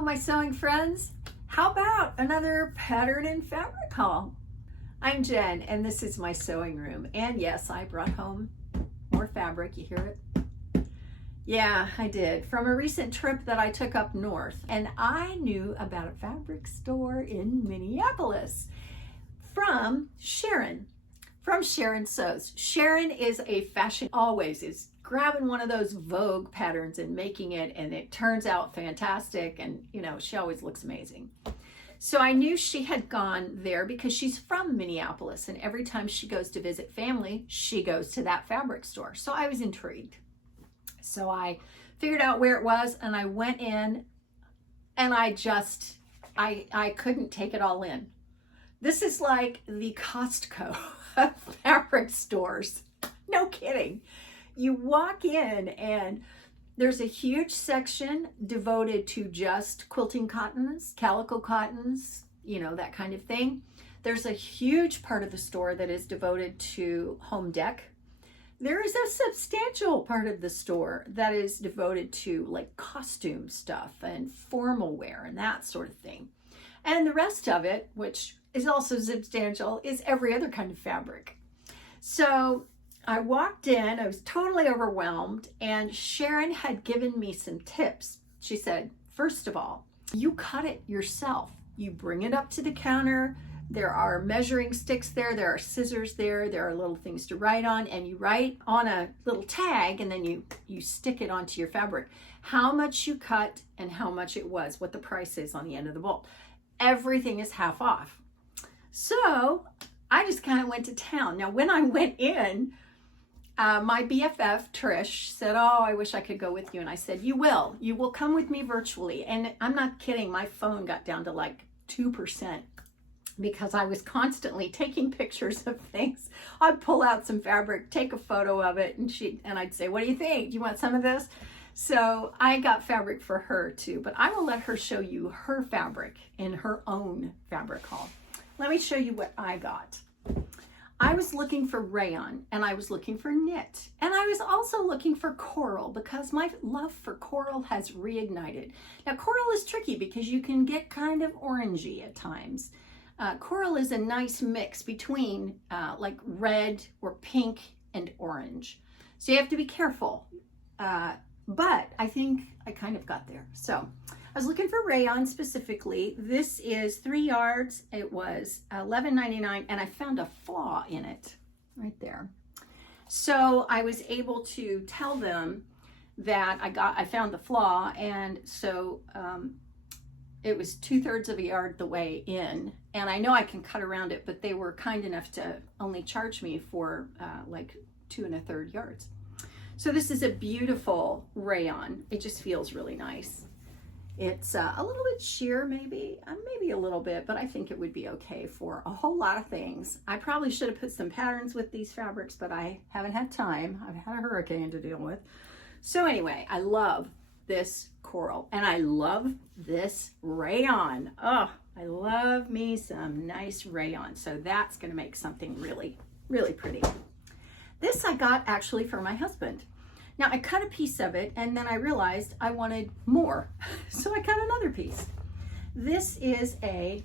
Hello, my sewing friends. How about another pattern and fabric haul? I'm Jen, and this is my sewing room. And yes, I brought home more fabric. You hear it? Yeah, I did. From a recent trip that I took up north, and I knew about a fabric store in Minneapolis from Sharon. From Sharon Sews. Sharon is a fashion, always is grabbing one of those Vogue patterns and making it, and it turns out fantastic, and you know, she always looks amazing. So I knew she had gone there because she's from Minneapolis, and every time she goes to visit family, she goes to that fabric store. So I was intrigued. So I figured out where it was, and I went in, and I couldn't take it all in. This is like the Costco of fabric stores. No kidding. You walk in and there's a huge section devoted to just quilting cottons, calico cottons, you know, that kind of thing. There's a huge part of the store that is devoted to home dec. There is a substantial part of the store that is devoted to like costume stuff and formal wear and that sort of thing. And the rest of it, which is also substantial, is every other kind of fabric. So I walked in, I was totally overwhelmed, and Sharon had given me some tips. She said, first of all, you cut it yourself. You bring it up to the counter. There are measuring sticks there. There are scissors there. There are little things to write on, and you write on a little tag, and then you stick it onto your fabric. How much you cut and how much it was, what the price is on the end of the bolt. Everything is half off. So I just kind of went to town. Now, when I went in, my BFF, Trish, said, oh, I wish I could go with you. And I said, you will come with me virtually. And I'm not kidding. My phone got down to like 2% because I was constantly taking pictures of things. I'd pull out some fabric, take a photo of it, and I'd say, what do you think? Do you want some of this? So I got fabric for her too, but I will let her show you her fabric in her own fabric haul. Let me show you what I got. I was looking for rayon, and I was looking for knit, and I was also looking for coral because my love for coral has reignited. Now, coral is tricky because you can get kind of orangey at times. Coral is a nice mix between like red or pink and orange. So you have to be careful. But I think I kind of got there. So I was looking for rayon specifically. This is 3 yards. It was $11.99, and I found a flaw in it right there. So I was able to tell them that I found the flaw, and so it was 2/3 of a yard the way in. And I know I can cut around it, but they were kind enough to only charge me for like 2 1/3 yards. So this is a beautiful rayon. It just feels really nice. It's a little bit sheer, maybe a little bit, but I think it would be okay for a whole lot of things. I probably should have put some patterns with these fabrics, but I haven't had time. I've had a hurricane to deal with. So anyway, I love this coral, and I love this rayon. Oh, I love me some nice rayon. So that's gonna make something really, really pretty. This I got actually for my husband. Now I cut a piece of it, and then I realized I wanted more. So I cut another piece. This is a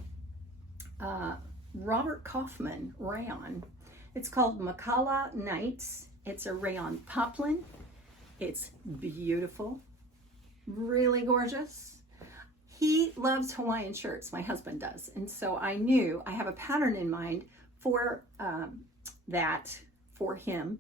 Robert Kaufman rayon. It's called Macala Nights. It's a rayon poplin. It's beautiful, really gorgeous. He loves Hawaiian shirts, my husband does. And so I knew I have a pattern in mind for that for him.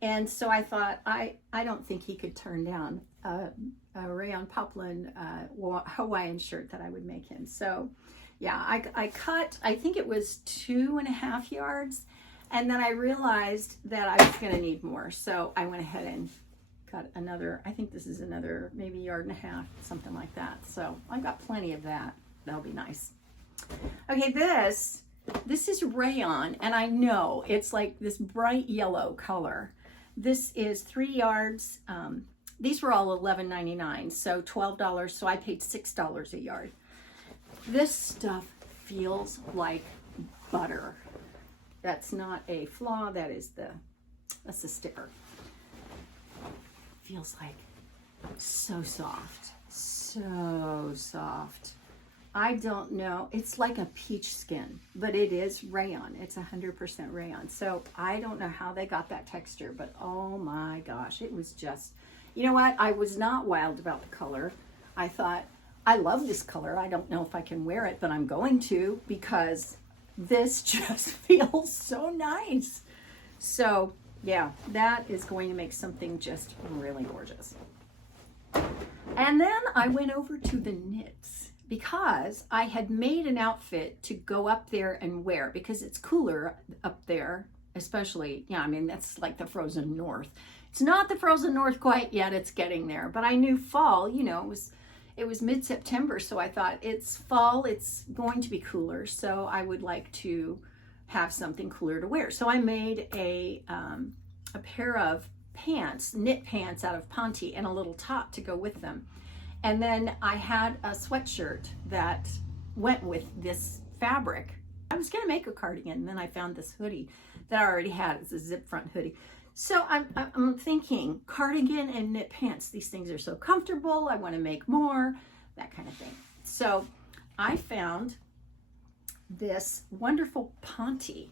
And so I thought, I don't think he could turn down a rayon poplin Hawaiian shirt that I would make him. So yeah, I cut, I think it was 2.5 yards. And then I realized that I was gonna need more. So I went ahead and cut another, I think this is another maybe 1.5 yards, something like that. So I've got plenty of that. That'll be nice. Okay, this is rayon, and I know it's like this bright yellow color. This is 3 yards. These were all $11.99, so $12, so I paid $6 a yard. This stuff feels like butter. That's not a flaw, that's the sticker. Feels like so soft. So soft. I don't know. It's like a peach skin, but it is rayon. It's 100% rayon. So I don't know how they got that texture, but oh my gosh, it was just, you know what? I was not wild about the color. I thought, I love this color. I don't know if I can wear it, but I'm going to because this just feels so nice. So yeah, that is going to make something just really gorgeous. And then I went over to the knits because I had made an outfit to go up there and wear because it's cooler up there, especially, yeah, I mean, that's like the frozen north. It's not the frozen north quite yet, it's getting there, but I knew fall, you know, it was mid-September, so I thought it's fall, it's going to be cooler, so I would like to have something cooler to wear. So I made a pair of pants, knit pants out of Ponte and a little top to go with them. And then I had a sweatshirt that went with this fabric. I was gonna make a cardigan, and then I found this hoodie that I already had. It's a zip front hoodie. So I'm thinking cardigan and knit pants. These things are so comfortable. I wanna make more, that kind of thing. So I found this wonderful Ponte.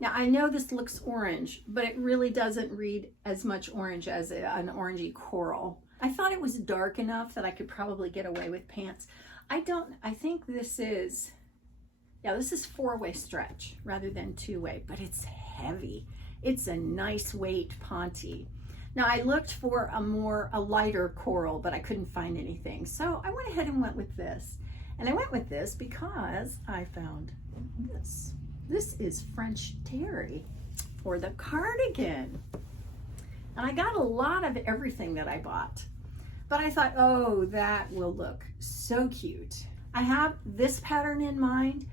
Now I know this looks orange, but it really doesn't read as much orange as an orangey coral. I thought it was dark enough that I could probably get away with pants. I think this is 4-way stretch rather than 2-way, but it's heavy. It's a nice weight Ponte. Now I looked for a lighter coral, but I couldn't find anything. So I went ahead and went with this. And I went with this because I found this. This is French terry for the cardigan. And I got a lot of everything that I bought. But I thought, oh, that will look so cute. I have this pattern in mind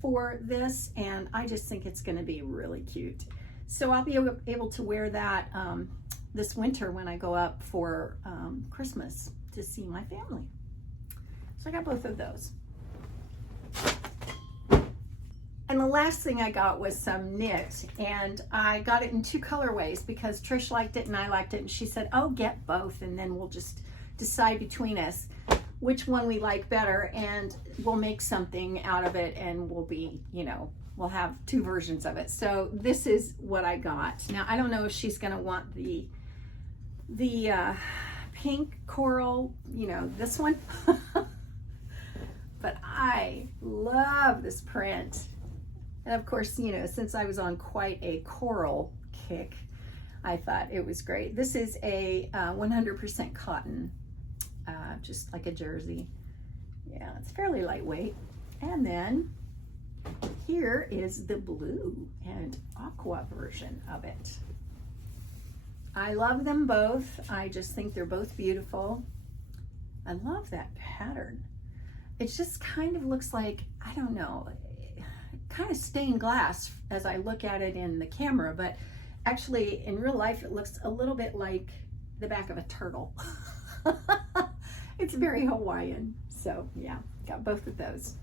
for this, and I just think it's gonna be really cute. So I'll be able to wear that this winter when I go up for Christmas to see my family. So I got both of those. And the last thing I got was some knit, and I got it in 2 colorways because Trish liked it and I liked it, and she said, oh, get both and then we'll just decide between us which one we like better, and we'll make something out of it, and we'll be, you know, we'll have 2 versions of it. So this is what I got. Now I don't know if she's gonna want the pink coral, you know, this one, but I love this print. And of course, you know, since I was on quite a coral kick, I thought it was great. This is a 100% cotton, just like a jersey. Yeah, it's fairly lightweight. And then here is the blue and aqua version of it. I love them both. I just think they're both beautiful. I love that pattern. It just kind of looks like, I don't know, kind of stained glass as I look at it in the camera, but actually in real life it looks a little bit like the back of a turtle. It's very Hawaiian. So yeah, got both of those.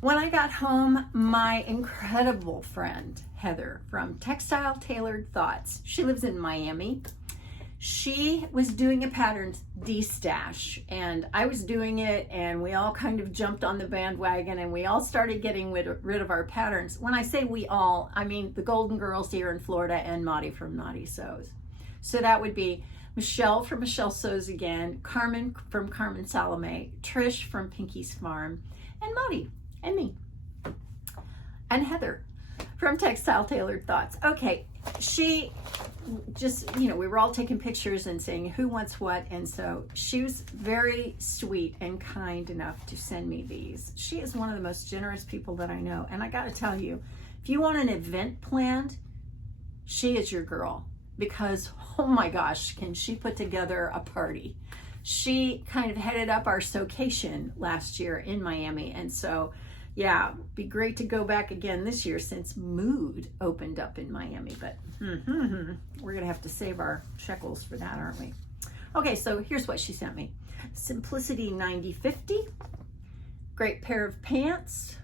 When I got home, my incredible friend Heather from Textile Tailored Thoughts, she lives in Miami. She was doing a pattern de-stash, and I was doing it, and we all kind of jumped on the bandwagon, and we all started getting rid of our patterns. When I say we all, I mean the Golden Girls here in Florida and Maudie from Naughty Sews. So that would be Michelle from Michelle Sews Again, Carmen from Carmen Salome, Trish from Pinky's Farm, and Maudie and me, and Heather from Textile Tailored Thoughts. Okay, she just, you know, we were all taking pictures and saying who wants what, and so she was very sweet and kind enough to send me these. She is one of the most generous people that I know, and I gotta tell you, if you want an event planned, she is your girl, because oh my gosh, can she put together a party. She kind of headed up our Sewcation last year in Miami, and so yeah, be great to go back again this year since Mood opened up in Miami, but we're gonna have to save our shekels for that, aren't we? Okay, so here's what she sent me. Simplicity 9050, great pair of pants,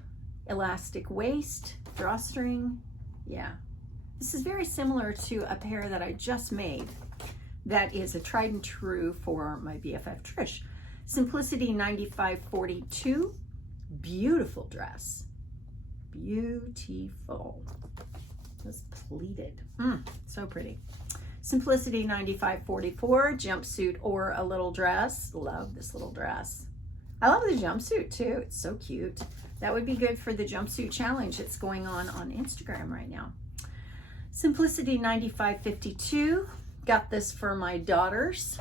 elastic waist, drawstring. Yeah, this is very similar to a pair that I just made that is a tried and true for my BFF Trish. Simplicity 9542, beautiful dress, beautiful. It's pleated, so pretty. Simplicity 9544, jumpsuit or a little dress. Love this little dress. I love the jumpsuit too, it's so cute. That would be good for the jumpsuit challenge that's going on Instagram right now. Simplicity 9552, got this for my daughters.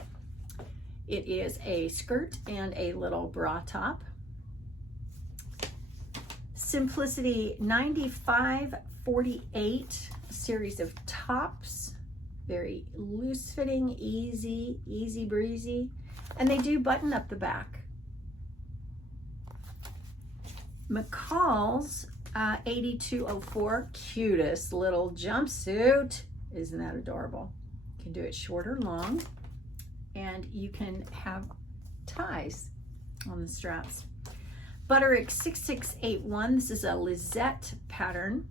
It is a skirt and a little bra top. Simplicity 9548, a series of tops, very loose fitting, easy breezy, and they do button up the back. McCall's 8204, cutest little jumpsuit. Isn't that adorable? You can do it short or long, and you can have ties on the straps. Butterick 6681, this is a Lizette pattern.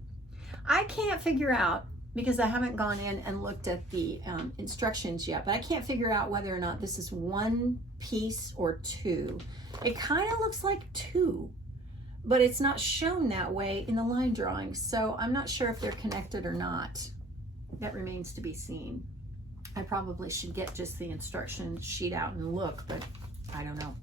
I can't figure out, because I haven't gone in and looked at the instructions yet, but I can't figure out whether or not this is one piece or two. It kind of looks like two, but it's not shown that way in the line drawings, so I'm not sure if they're connected or not. That remains to be seen. I probably should get just the instruction sheet out and look, but I don't know.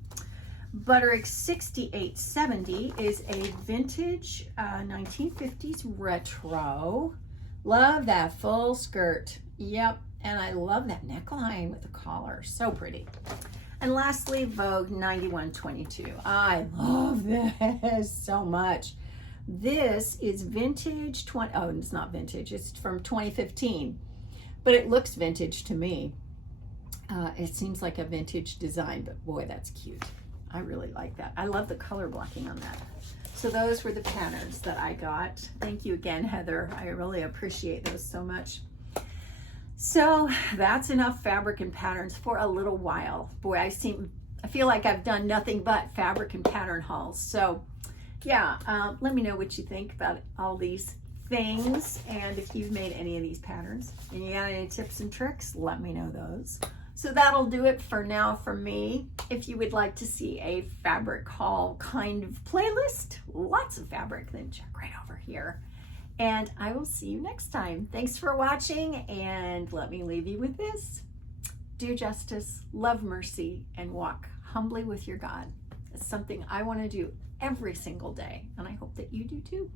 Butterick 6870 is a vintage 1950s retro. Love that full skirt. Yep, and I love that neckline with the collar. So pretty. And lastly, Vogue 9122. I love this so much. This is vintage oh, it's not vintage. It's from 2015, but it looks vintage to me. It seems like a vintage design, but boy, that's cute. I really like that. I love the color blocking on that. So those were the patterns that I got. Thank you again, Heather. I really appreciate those so much. So that's enough fabric and patterns for a little while. Boy, I feel like I've done nothing but fabric and pattern hauls. So yeah, let me know what you think about all these things, and if you've made any of these patterns and you got any tips and tricks, let me know those. So that'll do it for now from me. If you would like to see a fabric haul kind of playlist, lots of fabric, then check right over here. And I will see you next time. Thanks for watching, and let me leave you with this. Do justice, love mercy, and walk humbly with your God. It's something I want to do every single day, and I hope that you do too.